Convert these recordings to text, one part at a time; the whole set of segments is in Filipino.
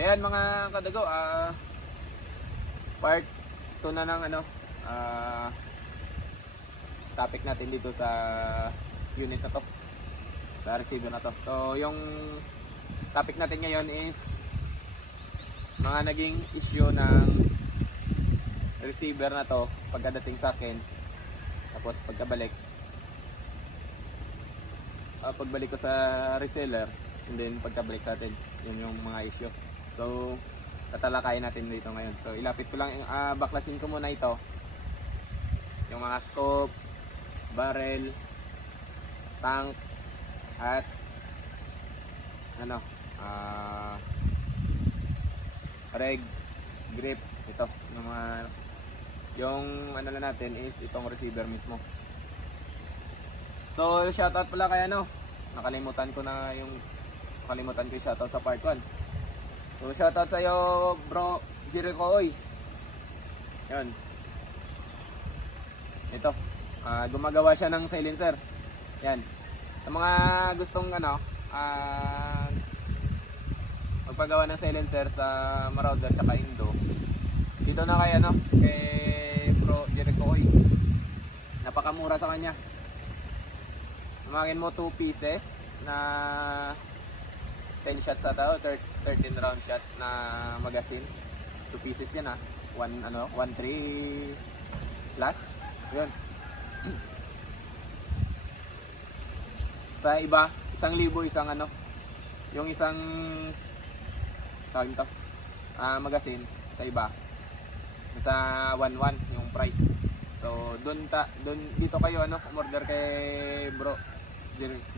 So yan mga kadago, part 2 na ng topic natin dito sa unit na to, sa receiver na to. So yung topic natin ngayon is mga naging issue ng receiver na to pagkadating sa akin, tapos pagbalik ko sa reseller, and then pagkabalik sa atin, yun yung mga issue. So tatalakayin natin dito ngayon. So ilapit ko lang, baklasin ko muna ito, yung mga scope, barrel, tank, at reg, grip. Ito yung ano na natin is itong receiver mismo. So shoutout pala kay nakalimutan ko yung shoutout sa part 1. So shoutout sa iyo bro Jericho Oy. Yan. Ito, gumagawa siya ng silencer. Yan. Sa mga gustong magpagawa ng silencer sa Marauder at Indo, dito na kay bro Jericho Oy. Napakamura sa kanya. Tumangin mo 2 pieces na 10 shots ata, 13 round shot na magazine. 2 pieces yan 1.3 plus. Yun. Sa iba, 1,000 yung isang tawag ito, magazine sa iba. Nasa 1.1 yung price. So dito kayo umorder kay bro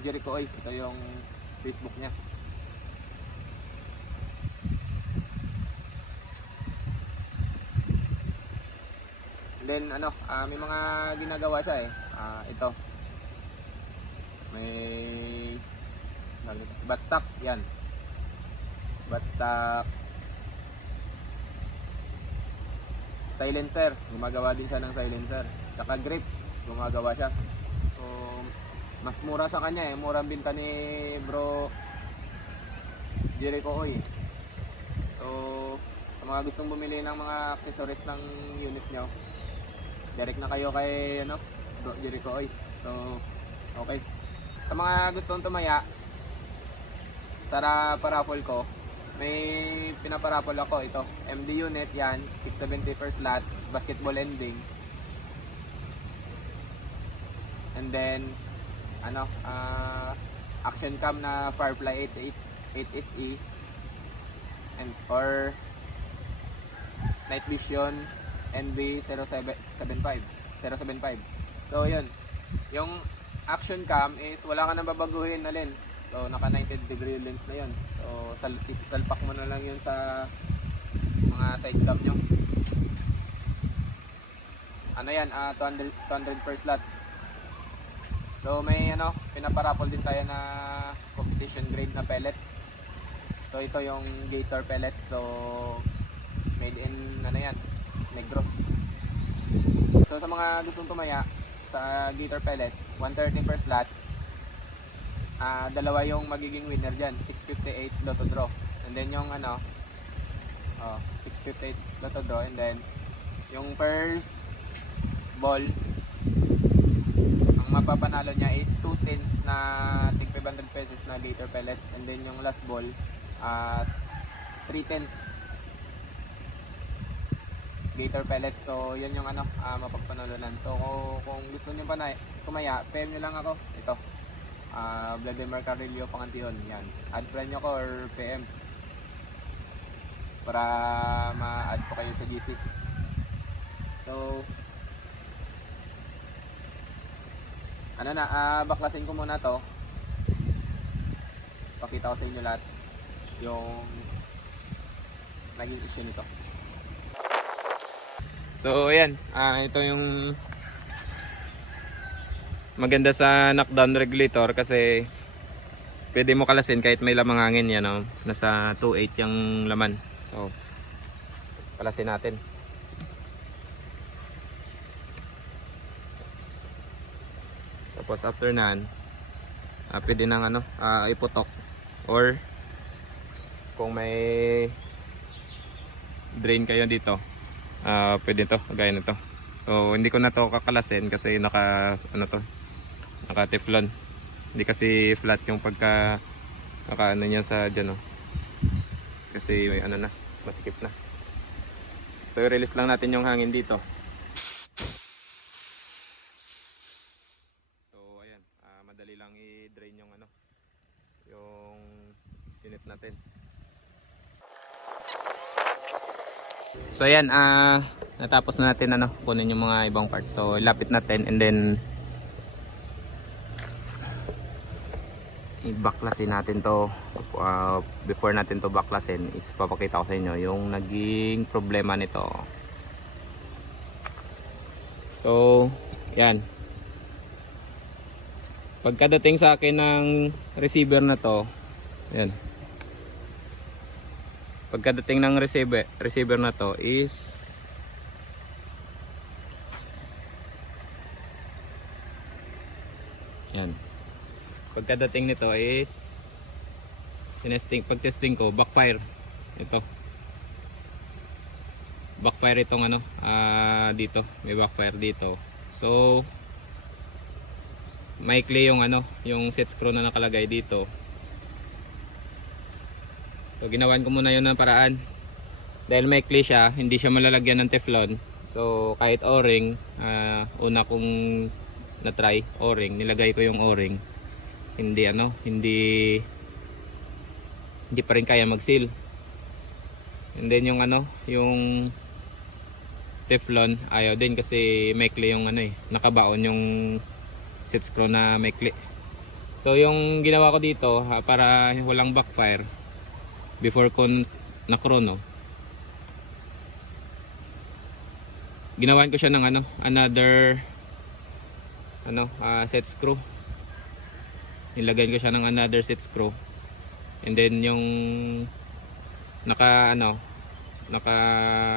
Jericho Oy. Ito yung Facebook niya. And then may mga ginagawa siya ito. May buttstock, yan. Buttstock. Silencer, gumagawa din siya ng silencer. Saka grip, gumagawa siya. So mas mura sa kanya murang binta ni bro Jericho Oy. So sa mga gustong bumili ng mga accessories ng unit nyo, direct na kayo kay bro Jericho Oy. So okay. Sa mga gustong tumaya sa paraffle ko, may pinaparapol ako. Ito, MD unit yan, 670 per slot, basketball ending. And then action cam na Firefly 8SE and or night vision NB075. So yun, yung action cam is wala ka nang babaguhin na lens. So naka 90 degree lens na yun. So isasalpak mo na lang yun sa mga side cam nyo. 200 per slot. So may pinaparapol din tayo na competition grade na pellet. So ito yung Gator pellet. So made in Negros. So sa mga gustong tumaya sa Gator pellets, 130 per slot. Dalawa yung magiging winner dyan, 658 lotto draw. And then yung 658 lotto draw. And then yung first ball, ang mapapanalo niya is 2 tins na tig 500 pesos na Gator pellets. And then yung last ball, 3 tins Gator pellets. So yan yung mapagpanalunan. So kung gusto niyo pa na tumaya, PM niyo lang ako. Ito, Vladimir Carrillo Pangantion. Yan, add friend nyo ko or PM para ma-add ko kayo sa GC. So baklasin ko muna to. Pakita ko sa inyo lahat yung naging issue nito. So ayan, ito yung maganda sa knockdown regulator kasi pwede mo kalasin kahit may lamang hangin yan. Nasa 2.8 yung laman. So kalasin natin. Tapos after nan, pwede nang iputok, or kung may drain kayo dito, pwede to, gaya nito. So hindi ko na to kakalasin kasi naka ano to, naka teflon. Hindi kasi flat yung pagka naka ano niya sa dyan, oh. Kasi may ano na, masikip na. So i-release lang natin yung hangin dito. So ayan, madali lang i-drain yung ano, yung unit natin. So ayan, natapos na natin ano, kunin yung mga ibang parts. So ilapit natin and then i-backlasin natin to. Before natin to backlasin is papakita ko sa inyo yung naging problema nito. So yan, pagkadating sa akin ng receiver na to, yan, pagkadating ng receiver na to is yan, pagkadating nito is pag-testing ko, backfire. Ito, backfire itong ano, dito, may backfire dito. So maikli yung ano, yung set screw na nakalagay dito. So ginawan ko muna yun ng paraan. Dahil maikli siya, hindi siya malalagyan ng teflon. So kahit o-ring, una kong na-try o-ring, nilagay ko yung o-ring. Hindi ano, hindi pa rin kaya mag-seal. And then yung ano, yung teflon ayaw din kasi maikli yung ano eh, nakabaon yung set screw na maikli. So yung ginawa ko dito, para walang backfire, before ko na chrono, ginawan ko siya ng ano, another ano, set screw. Nilagyan ko siya ng another set screw. And then yung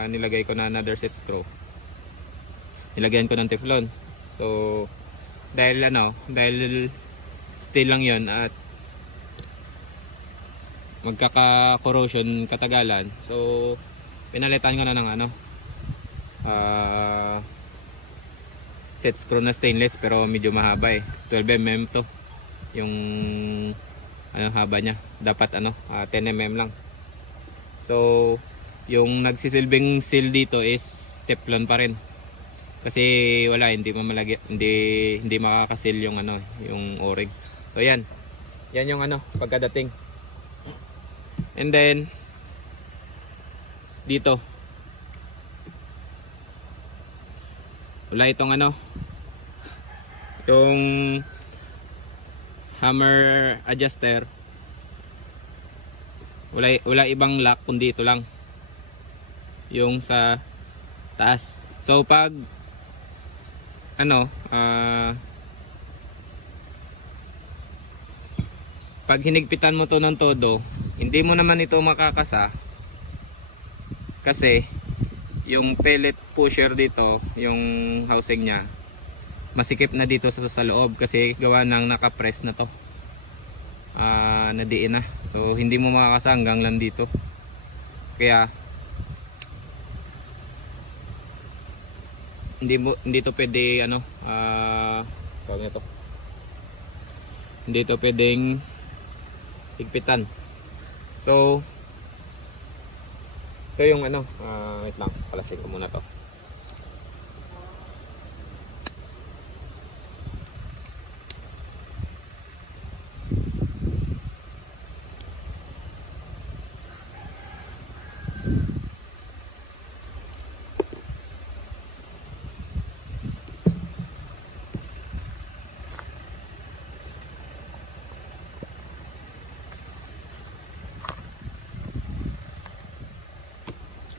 nilagay ko na another set screw, nilagyan ko ng teflon. So dahil steel lang yon at magkaka-corrosion katagalan, so pinalitan ko na ng ano, set screw na stainless pero medyo mahaba eh, 12mm to yung ano, haba niya. Dapat ano, 10mm lang. So yung nagsisilbing seal dito is teflon pa rin. Kasi wala, hindi makakasil yung ano, yung o-ring. So yan yung ano, pagkadating. And then dito wala itong ano, yung hammer adjuster, wala ibang lock kundi ito lang, yung sa taas. So pag ano, pag hinigpitan mo to ng todo, hindi mo naman ito makakasa kasi yung pellet pusher dito, yung housing nya, masikip na dito sa loob kasi gawa ng nakapress na to, nadiin na. So hindi mo makakasa hanggang lang dito. Kaya hindi to pwede ano, tawag nito, hindi to pwedeng higpitan. So ito yung ano, wait lang, palasin ko muna to.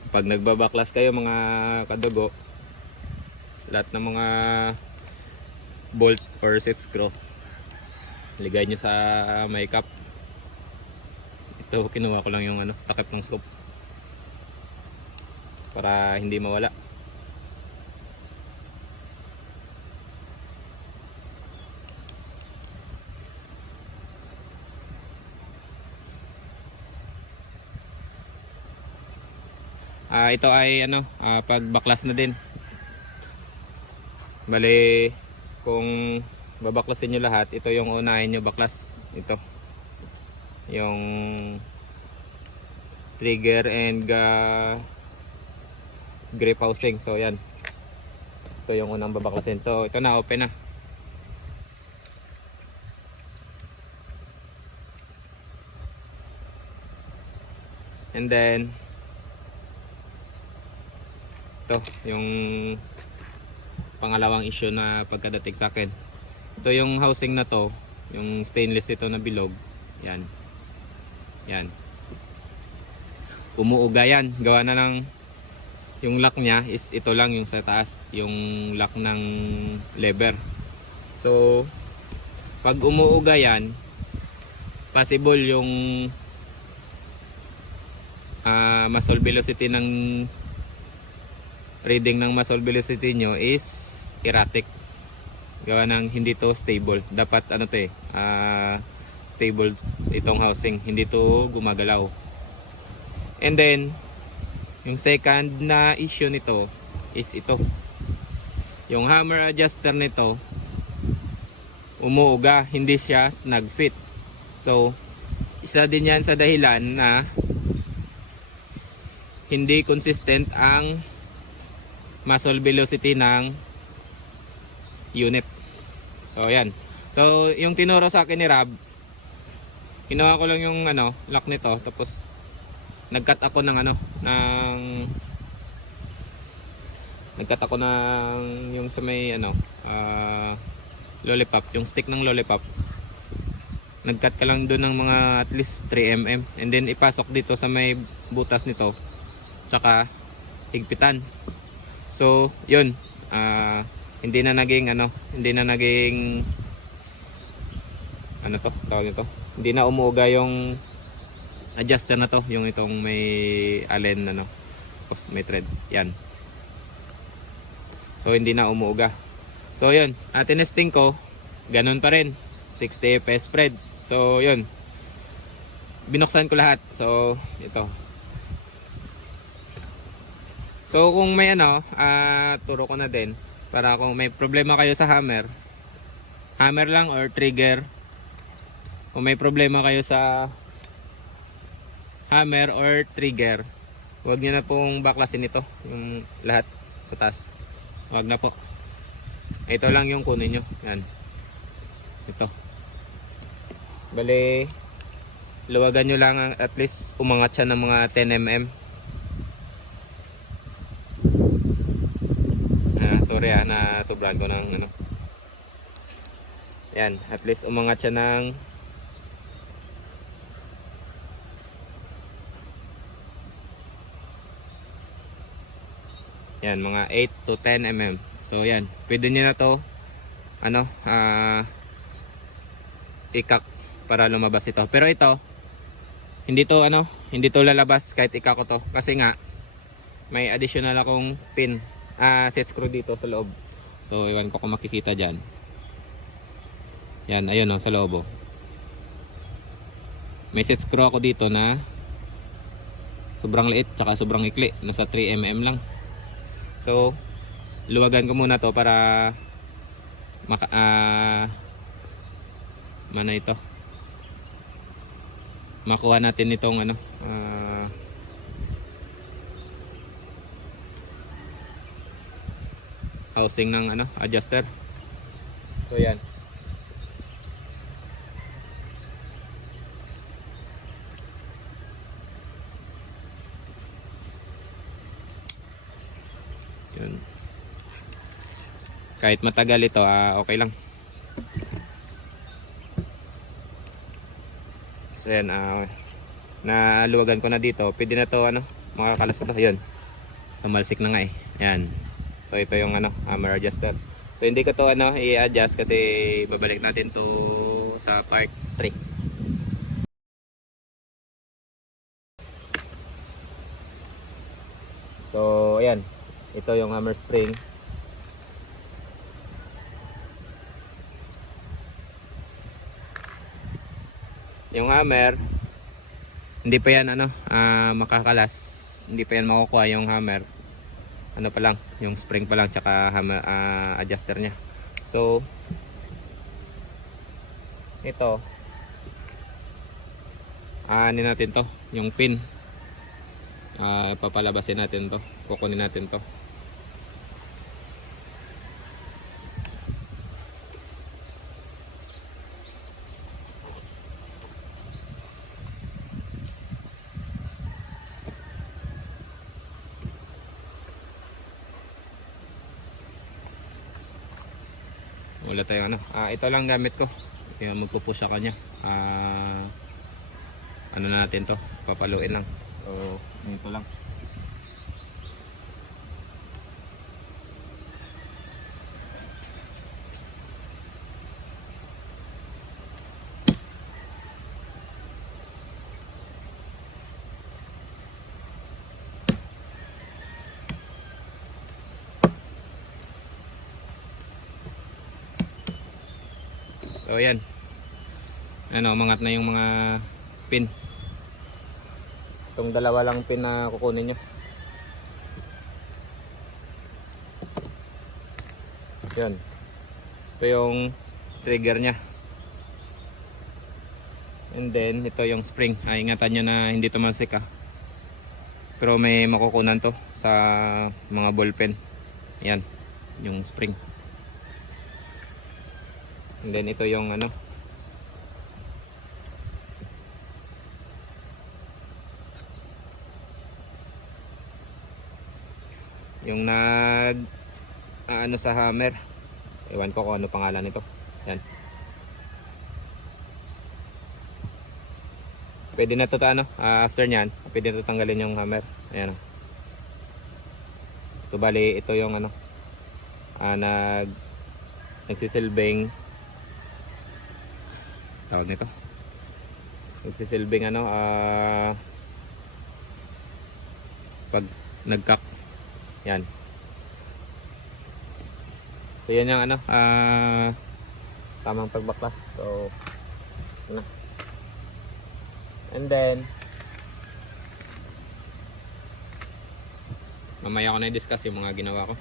Pag nagbabaklas kayo mga kadugo, lahat ng mga bolt or set screw, ligay nyo sa may cup. Ito kinuha ko lang yung ano, takip ng scope para hindi mawala. Ito ay ano, pag baklas na din. Bali, kung babaklasin nyo lahat, ito yung unahin nyo baklas. Ito. Yung trigger and grip housing. So yan. Ito yung unang babaklasin. So ito na, open na. And then ito yung pangalawang issue na pagkadating sa akin. Ito yung housing na to, yung stainless ito na bilog. Yan. Yan. Umuuga yan. Gawa na lang yung lock nya is ito lang yung sa taas, yung lock ng lever. So pag umuuga yan, possible yung muzzle velocity ng reading ng muzzle velocity nyo is erratic. Gawa ng hindi to stable. Dapat ano to stable itong housing, hindi to gumagalaw. And then yung second na issue nito is ito. Yung hammer adjuster nito umuuga, hindi siya snug fit. So isa din yan sa dahilan na hindi consistent ang muzzle velocity ng unit. So ayan. So yung tinuro sa akin ni Rob, kinuha ko lang yung ano, lock nito, tapos nagcut ako ng yung sa may lollipop, yung stick ng lollipop. Nagcut ka lang doon ng mga at least 3 mm, and then ipasok dito sa may butas nito, tsaka higpitan. So yun, hindi na naging tawag nito, hindi na umuuga yung adjuster na to, yung itong may allen tapos may thread yan. So hindi na umuuga. So yun, tinesting ko, ganun pa rin, 60 fps spread. So yun, binuksan ko lahat. So ito. So kung may turo ko na din, para kung may problema kayo sa hammer lang or trigger. Kung may problema kayo sa hammer or trigger, huwag nyo na pong baklasin ito, yung lahat sa taas. Huwag na po. Ito lang yung kunin nyo. Yan. Ito. Bali, luwagan nyo lang, at least umangat siya ng mga 10 mm. Sorry na sobrang ko ng yan, at least umangat siya ng yan, mga 8 to 10 mm. So yan, pwede nyo na to ikak para lumabas ito. Pero ito hindi to lalabas kahit ikak ko to, kasi nga may additional akong pin, set screw dito sa loob. So iwan ko kung makikita dyan. Yan, ayun sa loob. May set screw ako dito na sobrang liit tsaka sobrang ikli, nasa 3 mm lang. So luwagan ko muna to para makuha natin itong housing ng adjuster. So yan. Yun. Kahit matagal ito, okay lang. So yan, naluwagan ko na dito. Pwede na to makakalas na to. Yun, tumalsik na nga yan. So ito yung hammer adjuster. So hindi ko to i-adjust kasi babalik natin to sa part 3. So ayan, ito yung hammer spring. Yung hammer hindi pa yan makakalas hindi pa yan makukuha yung hammer. Ano pa lang, yung spring pa lang tsaka hammer, adjuster nya. So ito, ano natin to, yung pin, papalabasin natin to, kukunin natin to. Wala tayong ano, ito lang gamit ko. Kaya magpupush sa kanya. Ano natin to, papaluin lang. So ito lang. So ayan, ano, umangat na yung mga pin. Itong dalawa lang pin na kukunin nyo. Yan, ito yung trigger nya. And then ito yung spring. Ingatan nyo na hindi tumalsik pero may makukunan to sa mga ball pen. Yan, yung spring. And then ito yung ano, yung nag ano sa hammer. Ewan ko kung ano pangalan nito. Yan. Pwede na to ano, after nyan, pwede na to tanggalin yung hammer. Ayan. So bali ito yung ano, nagsisilbing tawag nito, nagsisilbing ano, pag nagkak. Yan. So yan yung ano, tamang pagbaklas. So ano. And then mamaya ko na i-discuss yung mga ginawa ko.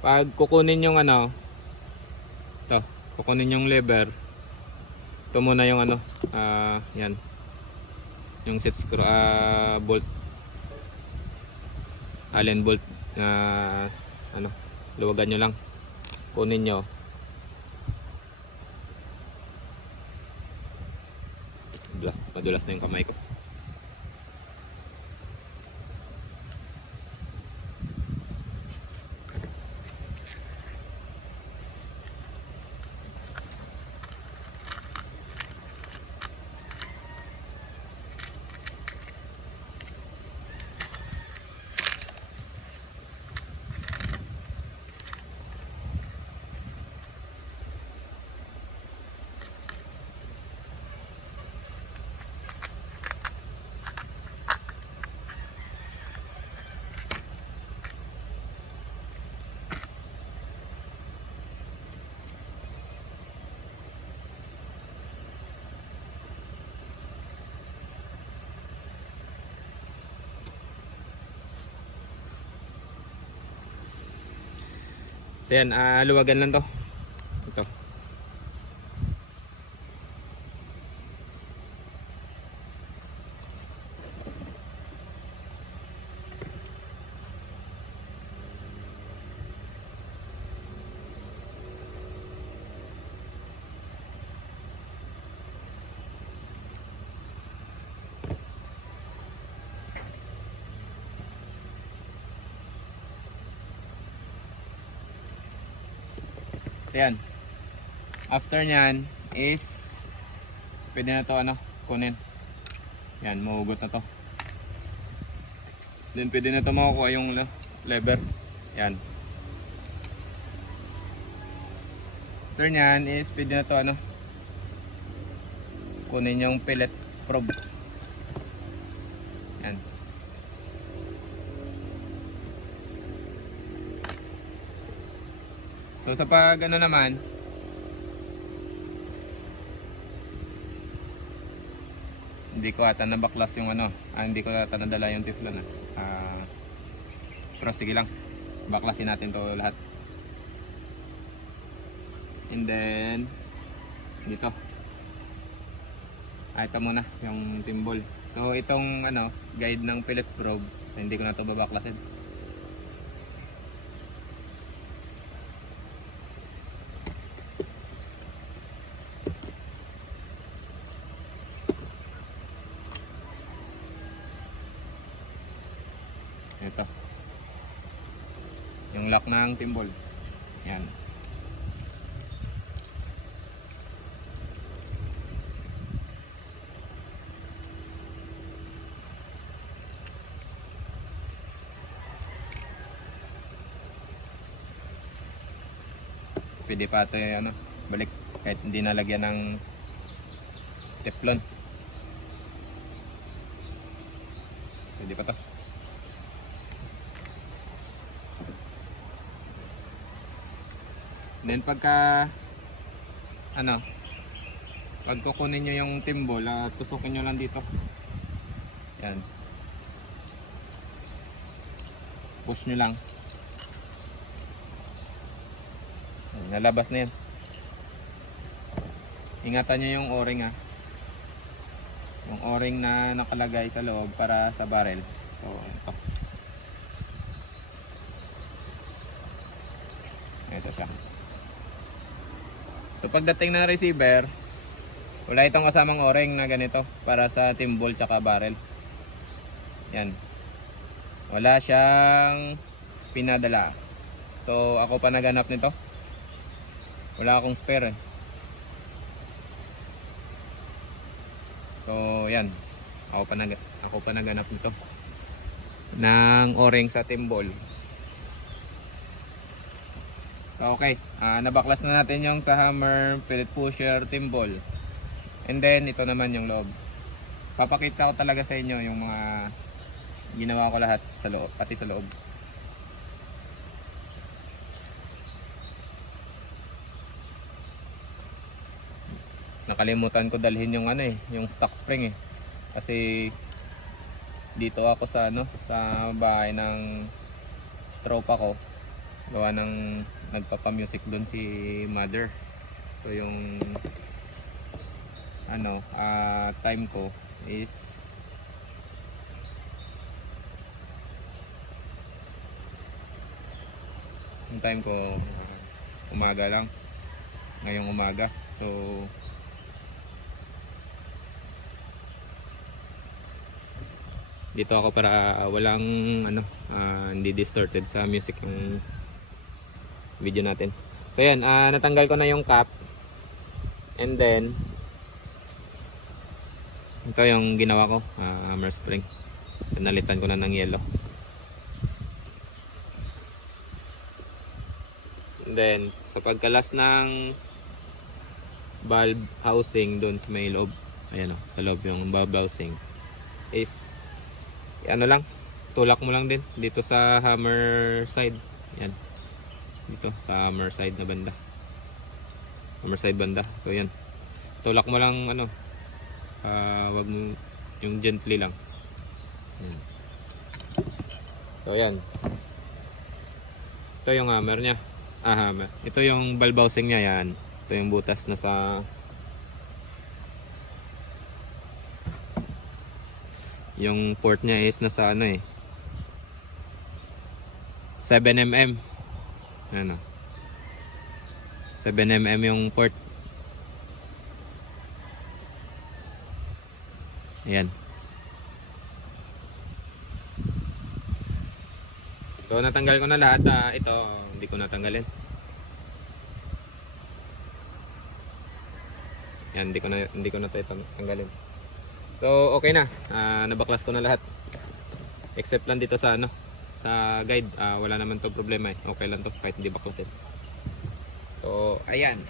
Pag kukunin yung ano, to, kukunin yung lever, ito muna yung ano, yan, yung set screw, bolt, allen bolt na ano, luwagan nyo lang, kunin nyo. Madulas na yung kamay ko. So yan, luwagan lang to. Ito. Ayan. After nyan is pwede na to ano, kunin. Yan, mahugot na to. Then pwede na to makukuha yung lever. Yan. After nyan is pwede na to ano, kunin yung pellet probe. Yan. So sa pag ano naman, Hindi ko ata nabaklas yung ano, hindi ko ata nadala yung teflon pero sige lang, baklasin natin to lahat. And then dito, ito muna yung timbol. So itong ano, guide ng Phillips probe, hindi ko na to babaklasin. Ito yung lock ng timbol, yan. Pwede pa ito ano, balik kahit hindi nalagyan ng teflon, pwede pa to. Then pagka ano, pag kukunin nyo yung timbol, tusukin nyo lang dito, yan, push nyo lang. Nalabas na yan. Ingatan nyo yung o-ring yung o-ring na nakalagay sa loob para sa barrel. So ito siya. So pagdating ng receiver, wala itong kasamang o-ring na ganito para sa timbol tsaka barrel. Yan, wala siyang pinadala. So ako pa naganap nito, wala akong spare So yan, ako pa naganap nito ng o-ring sa timbol. So okay, nabaklas na natin yung sa hammer, pellet pusher, timbol. And then ito naman yung loob. Papakita ko talaga sa inyo yung mga ginawa ko lahat sa loob, pati sa loob. Nakalimutan ko dalhin yung ano yung stock spring kasi dito ako sa sa bahay ng tropa ko, gawa ng nagpapa-music doon si mother. So yung time ko is umaga lang, ngayong umaga. So dito ako para walang hindi distorted sa music yung video natin. So yan, natanggal ko na yung cap. And then ito yung ginawa ko, hammer spring. Pinalitan ko na ng yellow. And then sa pagkalas ng valve housing doon sa may loob, ayan sa loob yung valve housing is lang, tulak mo lang din dito sa hammer side. Yan, dito sa hammer side na banda, hammer side banda. So yan, tulak mo lang wag mo yung gently lang. Yan. So yan, ito yung hammer nya, hammer. Ito yung valve housing nya, yan. Ito yung butas na sa yung port nya is nasa 7mm. Ano, 7mm yung port. Ayan. So natanggal ko na lahat. Ito hindi ko natanggalin. Yan, hindi ko na tanggalin. So okay na, nabaklas ko na lahat. Except lang dito sa sa guide, wala naman to problema Okay lang to kahit hindi baklasin. So ayan.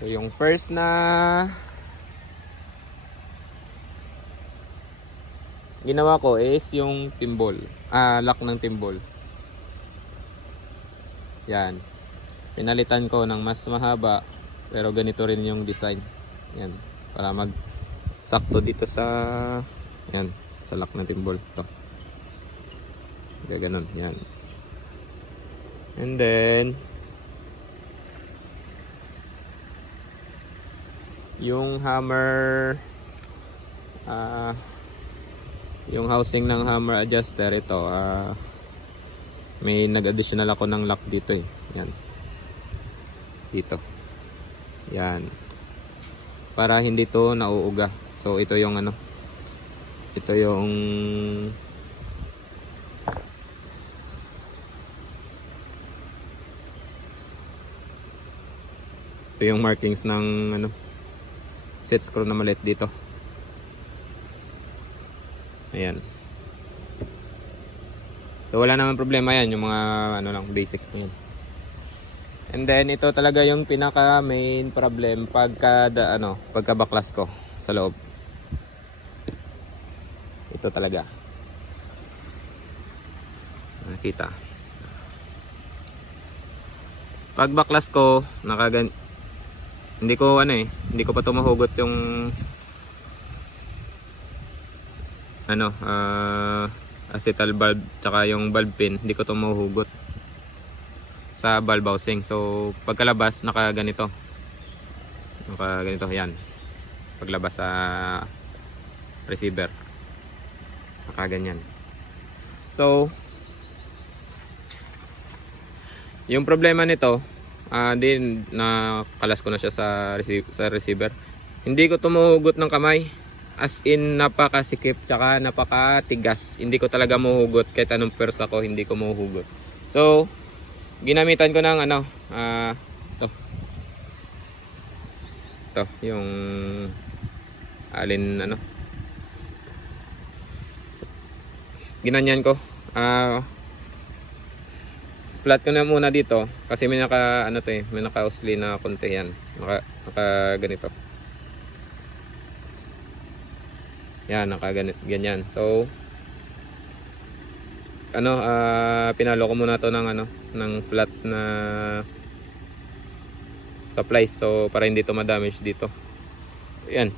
So yung first na ginawa ko is yung timbol, lock ng timbol. Yan. Pinalitan ko ng mas mahaba Pero ganito rin yung design. Yan. Para mag sakto dito sa yan, sa lock ng timbol to. Kaya ganun, yan. And then yung hammer, yung housing ng hammer adjuster ito, may nag-additional ako ng lock dito eh. Yan. Dito. Yan. Para hindi to nauuga. So ito yung ano. Ito yung markings ng ano, set screw na maliit dito. Ayan. So wala naman problema yan, yung mga ano lang, basic yan. And then ito talaga yung pinaka main problem pagka baklas ko sa loob. Ito talaga. Nakita. Pag baklas ko, hindi ko pa tumuhugot yung acetal bulb tsaka yung bulb pin, hindi ko tumuhugot sa bulb housing. So pagkalabas nakaganito yan. Paglabas sa receiver nakaganyan. So yung problema nito, din nakalas ko na siya sa receiver. Hindi ko tumuhugot ng kamay, as in napakasikip tsaka napakatigas. Hindi ko talaga mahugot kahit anong pwersa ko, hindi ko mahugot. So ginamitan ko ng to yung ginanyan ko, flat ko na muna dito kasi may may naka-usli na konti yan, naka ganito yan, ganyan. So pinalo ko muna to ng flat na supplies, so para hindi to ma-damage dito. Yan.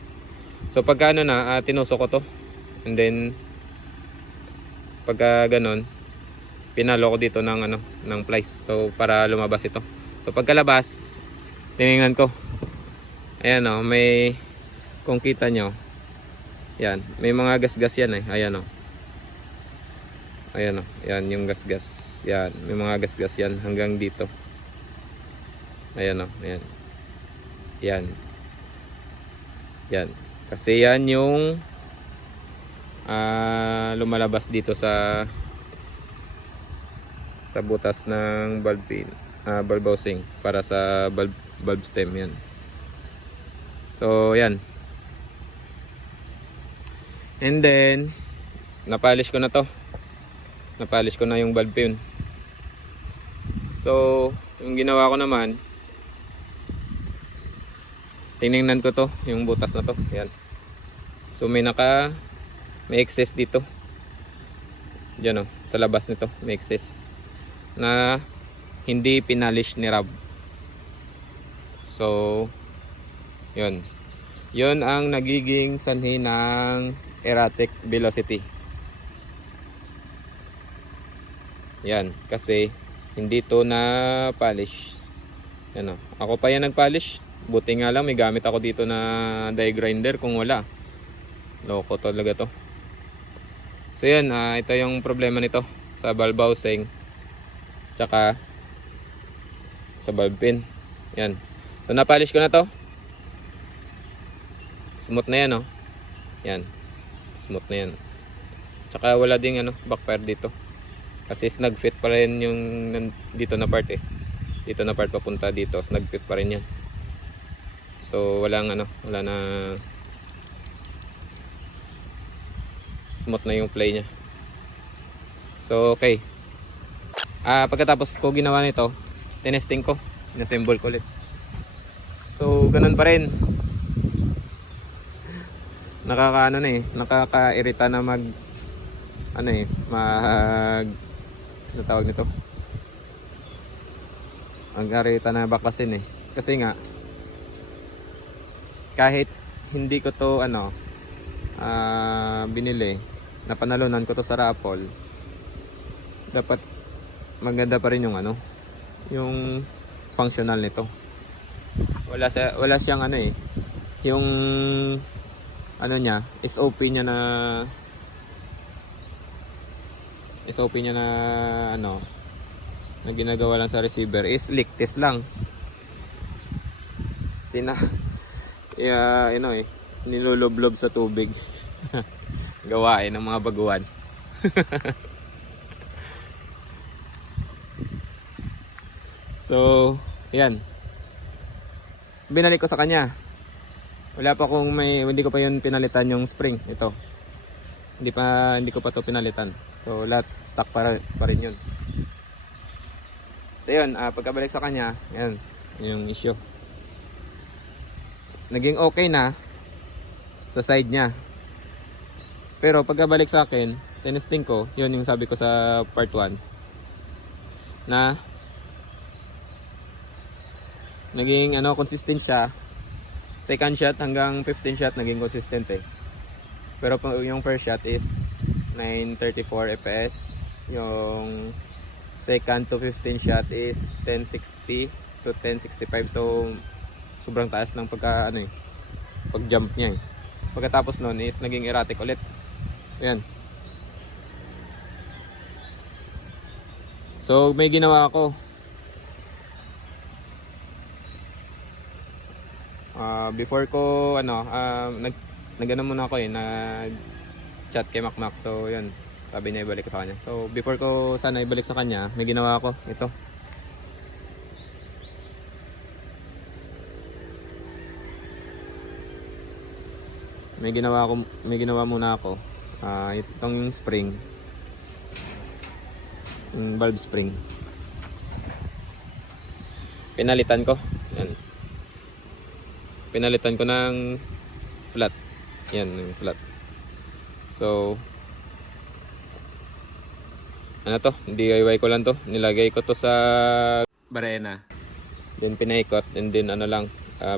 So pagka tinusok ko to, and then pagka ganon, pinalo ko dito ng plies, so para lumabas ito. So pagkalabas, tiningnan ko, ayan may, kung kita nyo, yan, may mga gasgas yan eh. Ayan yan yung gasgas. Yan, may mga gasgas yan hanggang dito. Ayan ayan. Yan. Kasi yan yung lumalabas dito sa butas ng bulb pin, bulb housing para sa bulb stem yan. So yan. And then napolish ko na to. Napolish ko na yung bulb pin. So yung ginawa ko naman, tiningnan ko to, yung butas na to. Yan. So may excess dito. Diyan sa labas nito may excess na hindi pinalish ni Rob. So yun ang nagiging sanhi ng erratic velocity. Yan, kasi hindi to na polish. Yan ako pa yan nagpolish. Buti nga lang may gamit ako dito na die grinder, kung wala loko talaga to. So yan, ito yung problema nito sa bulb housing tsaka sa bulb pin. Yan. So napolish ko na to. Smooth na yan Yan. Smooth na yan. Tsaka wala ding backfire dito. Kasi snug fit pa rin yung dito na part eh. Dito na part papunta dito, snug fit pa rin yan. So wala na smooth na yung play niya. So okay. Pagkatapos ko ginawa nito, tinesting ko, inassemble ko ulit. So ganun pa rin. Nakakairita na ano tawag nito? Mag-irita na baklasin eh. Kasi nga kahit hindi ko to binili, napanalunan ko to sa raffle, dapat maganda pa rin yung yung functional nito. Wala siyang yung niya, SOP niya na na ginagawa lang sa receiver is leak test lang. Niluloblob sa tubig. Gawain ng mga baguhan. So, yan. Binalik ko sa kanya. Hindi ko pa yun pinalitan yung spring. Ito. Hindi ko pa to pinalitan. So, lahat stock pa rin yun. So, yun. Pagkabalik sa kanya, yan. Yung issue. Naging okay na sa side niya. Pero pagkabalik sa akin, tinesting ko, yun yung sabi ko sa part 1, na naging consistent siya. Second shot hanggang 15 shot naging consistent eh. Pero yung first shot is 934 fps. Yung second to 15 shot is 1060 to 1065. So sobrang taas ng pag jump niya eh. Pagkatapos nun is naging erratic ulit. Ayan. So may ginawa ako. Before ko nag-ano muna ako nag chat kay Macmac. So yun, sabi niya ibalik ko sa kanya. So before ko sana ibalik sa kanya, may ginawa ako ito. May ginawa muna ako. Itong spring, yung valve spring, pinalitan ko. Yan. Pinalitan ko ng flat. Yan, yung flat. So DIY ko lang to. Nilagay ko to sa barena. Then pinaikot, and then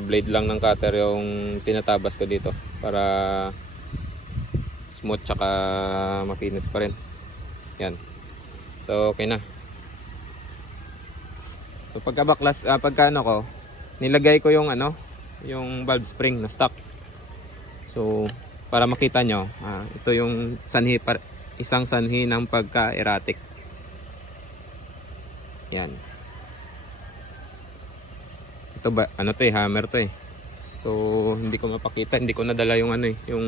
blade lang ng cutter yung tinatabas ko dito para smooth tsaka makinis pa rin. Yan. So okay na. So pagka-backlash, nilagay ko yung yung valve spring na stock. So para makita nyo, ito yung isang sanhi ng pagka-erratic. Yan. Ito ba hammer to eh. So hindi ko mapakita, hindi ko nadala yung yung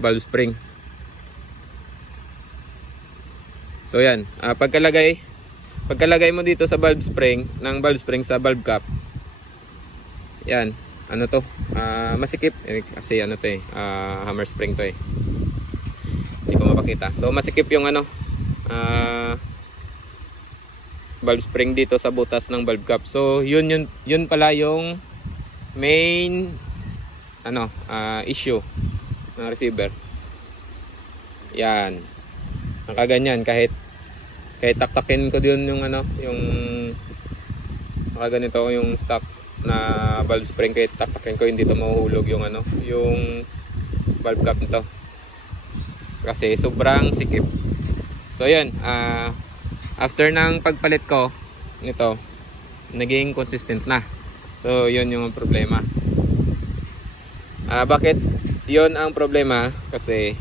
valve spring. So yan, pagkalagay mo dito sa valve spring sa valve cap. Yan, masikip kasi hammer spring to eh. Hindi ko mapakita. So masikip yung valve spring dito sa butas ng valve cap. So yun pala yung main issue ng receiver. Yan. Nakaganyan kahit taktakin ko din yung yung nakaganito yung stock na valve spring, kahit taktakin ko hindi to mahuhulog yung yung valve cap nito kasi sobrang sikip. So yun, after ng pagpalit ko nito, naging consistent na. So yun yung problema. Bakit yun ang problema? Kasi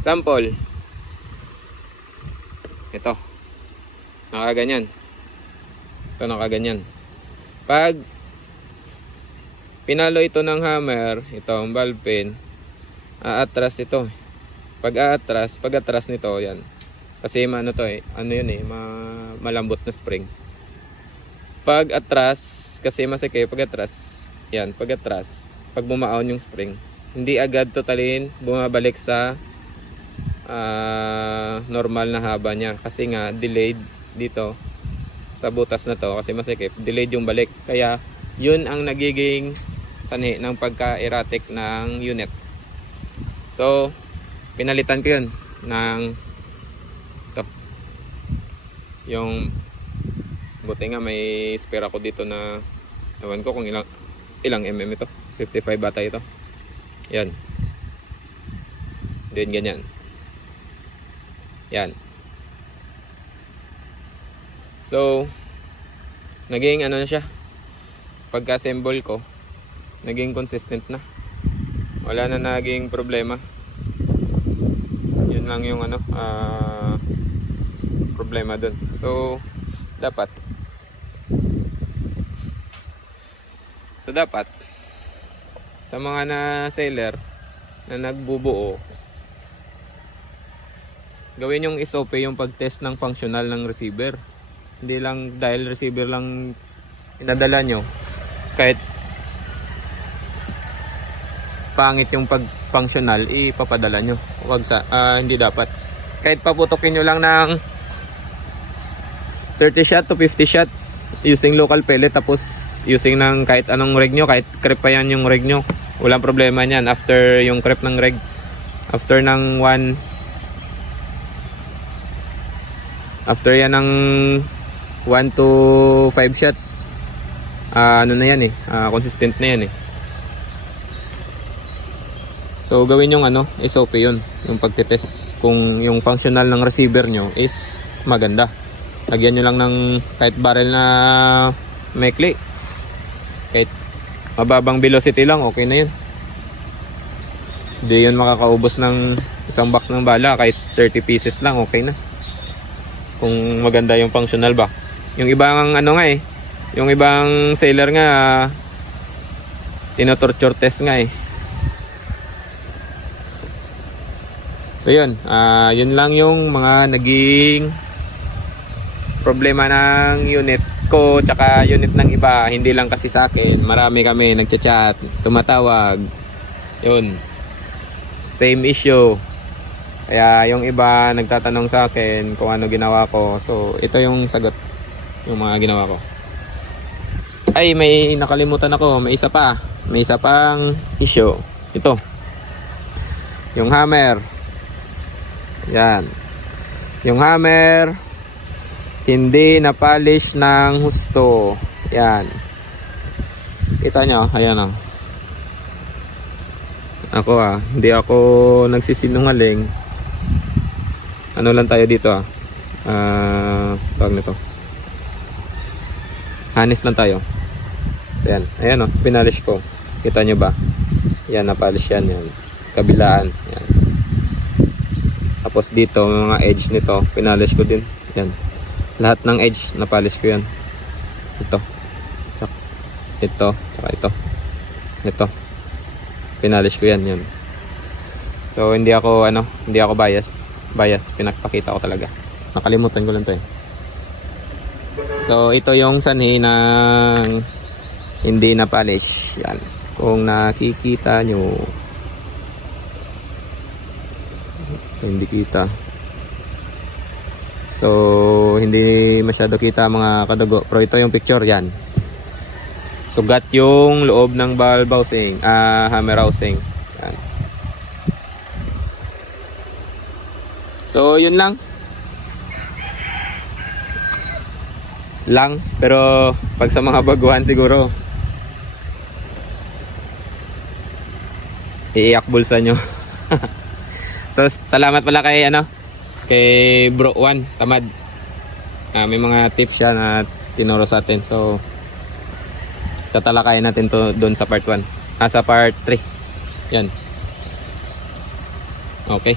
sample, ito nakaganyan, pag pinalo ito ng hammer, ito ang valve pin, aatras ito. Pag atras nito, yan, kasi malambot na spring. Pag atras, kasi masikip, pag atras, pag bumaon yung spring, hindi agad totalin bumabalik sa normal na haba niya, kasi nga delayed dito sa butas na to, kasi masikip, delayed yung balik. Kaya yun ang nagiging sanhi ng pagka-erratic ng unit. So pinalitan ko yun ng ito, yung buti nga may spare ako dito na ewan ko kung ilang mm ito? 55 bata ito. Yan. Din ganyan. Yan. So, naging ano na siya. Pagka-assemble ko, naging consistent na. Wala na naging problema. Yun lang yung ano, problema dun. So, dapat sa mga na seller na nagbubuo, gawin yung SOP yung pag-test ng functional ng receiver. Hindi lang dahil receiver lang inadala nyo, kahit pangit yung pag-functional, ipapadala nyo. Wag hindi dapat. Kahit paputokin nyo lang ng 30 shot to 50 shots using local pellet, tapos using ng kahit anong reg nyo, kahit crepe pa yan yung reg nyo, walang problema nyan. After yung crepe ng reg, after yan ng 1 to 5 shots, ano na yan consistent na yan So gawin yung SOP yun, yung pagtitest kung yung functional ng receiver nyo is maganda. Lagyan nyo lang ng kahit barrel na maikli, kahit mababang velocity lang, okay na yun. Hindi yun makakaubos ng isang box ng bala, kahit 30 pieces lang, okay na. Kung maganda yung functional ba. Yung ibang yung ibang seller nga, tinotorture test nga So yun, yun lang yung mga naging problema ng unit ko tsaka unit ng iba. Hindi lang kasi sa akin, marami kami nagchat-chat, tumatawag, yun, same issue. Kaya yung iba nagtatanong sa akin kung ano ginawa ko. So ito yung sagot, yung mga ginawa ko. Ay, may nakalimutan ako, may isa pang issue. Ito, yung hammer. Yan, yung hammer hindi na polish ng husto. Yan, kita nyo, ayan ako hindi ako nagsisinungaling. Ano lang tayo dito tawag nito, honest lang tayo. So, ayan pinalish ko, kita nyo ba? Yan, na-polish yan, kabilaan yan. Tapos dito mga edge nito pinalish ko din yan. Lahat ng edge na-polish ko yan. Ito saka ito pinalish ko yan. So hindi ako bias, pinakpakita ko talaga. Nakalimutan ko lang to So ito yung sanhi ng hindi na polish yan, kung nakikita nyo. Hindi kita, so hindi masyado kita mga kadugo, pero ito yung picture yan. Sugat yung loob ng valve housing, hammer housing yan. So yun lang, pero pag sa mga baguhan siguro iiyak bulsa nyo. So salamat pala kay Bro Juan Tamad. May mga tips siya na tinuro sa atin. So tatalakayin natin to doon sa part 1, sa part 3 yan. Okay.